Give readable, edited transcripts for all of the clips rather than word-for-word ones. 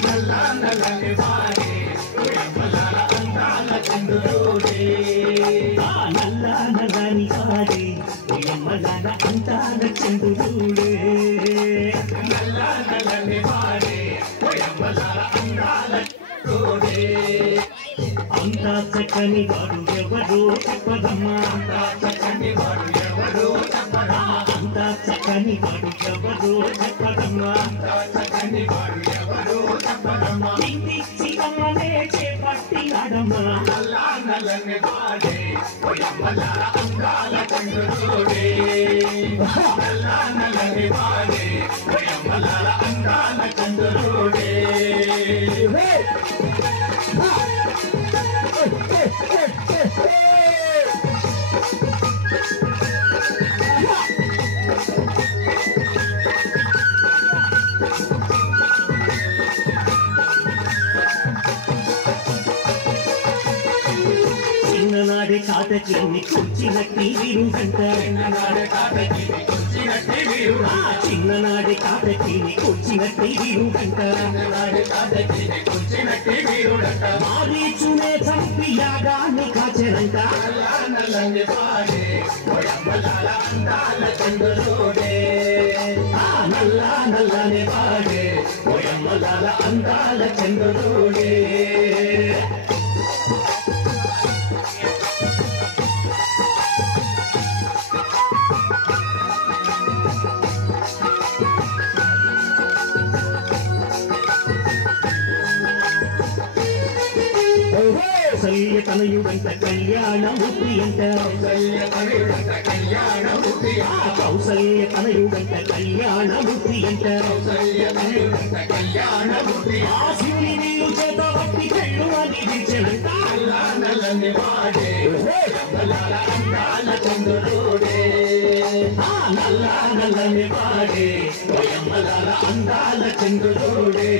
నల్లా నల్లని వాడే ఉయమ్మలాల అందాల చంద్రుడే నల్లా నల్లని వాడే ఉయమ్మలాల అందాల చంద్రుడే నల్లా నల్లని వాడే ఉయమ్మలాల అందాల చంద్రుడే అంతా చక్కని వాడు ఎవరో చెప్పదమ్మా అంతా చక్కని వాడు ఎవరో చెప్పదమ్మా అంతా చక్కని వాడు ఎవరో చెప్పదమ్మా అంతా చక్కని వాడు ఎవరో చెప్పదమ్మా ఇంటిచ్చి అమ్మనే చేపట్టినాడమ్మా నల్లా నల్లని వాడే ఉయమ్మలాల అందాల చంద్రుడే నల్లా నల్లని వాడే ఉయమ్మలాల అందాల చంద్రుడే చిన్ననాడే కాటకి కూర్చినట్టి వీరుడంట చిన్ననాడే కాటకి కూర్చినట్టి వీరుడా చిన్ననాడే కాటకి కూర్చినట్టి వీరుడంట చిన్ననాడే కాటకి కూర్చినట్టి వీరుడట మారీచునే చంపి యాగాన్ని కాచెనంట నల్లా నల్లని వాడే ఉయమ్మలాల అందాల చంద్రుడే నల్లా నల్లని వాడే ఉయమ్మలాల అందాల చంద్రుడే కౌసల్యతనయుడంట కళ్యాణమూర్తి అంట కళ్యాణముడంట కళ్యాణమూర్తి కౌసల్యతనయుడంట కళ్యాణమూర్తి అంట కళ్యాణముడంట కళ్యాణమూర్తి ఆ శివుని నీళ్ళు చేతబట్టి కళ్ళు అని విడిచెనంట నల్లా నల్లని వాడే ఉయమ్మలాల అందాల చంద్రుడే నల్లా నల్లని వాడే ఉయమ్మలాల అందాల చంద్రుడే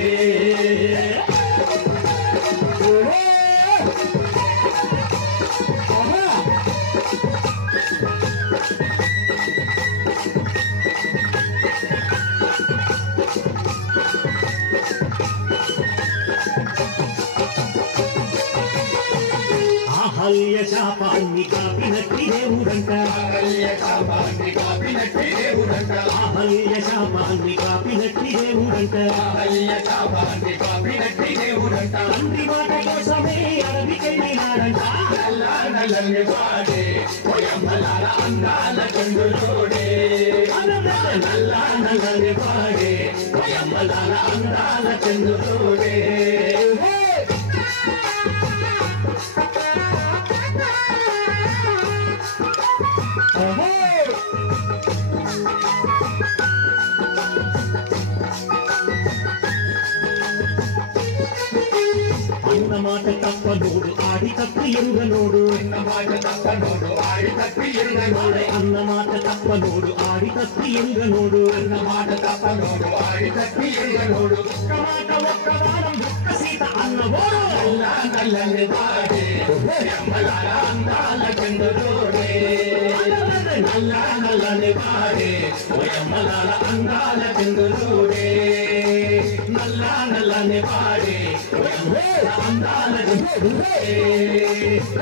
అహల్య శాపాన్ని కాపినట్టి దేవుడంట కళ్యాణాన్ని కాపినట్టి దేవుడంట అహల్య శాపాన్ని కాపినట్టి దేవుడంట కళ్యాణాన్ని కాపినట్టి దేవుడంట తండ్రి మాట కోసమే అడవికెళ్ళినాడంట నల్లా నల్లని వాడే ఉయమ్మలాల అందాల చంద్రుడే నల్లా నల్లని వాడే ఉయమ్మలాల అందాల చంద్రుడే అన్నమాట తప్పనోడు ఆడి తప్పి ఎరుగనోడు మాట తప్పనోడు ఆడి తప్పి ఎరుగనోడు అన్నమాట తప్పనోడు ఆడి తప్పి ఎరుగనోడు మాట తప్పనోడు ఆడి తప్పి ఎరుగనోడు ఒక్క మాట ఒక్క వారం ఒక్క సీత అన్నవాడు నల్లా నల్లని వాడే ఉయమ్మలాల అందాల చంద్రుడే నల్లా నల్లని వాడే ఉయమ్మలాల అందాల చంద్రుడే నల్లా నల్లని వాడే ఉయమ్మలాల అందాల చంద్రుడే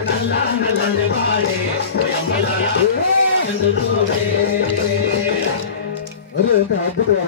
నల్లా నల్లని వాడే ఉయమ్మలాల చంద్రుడే అద్భుతం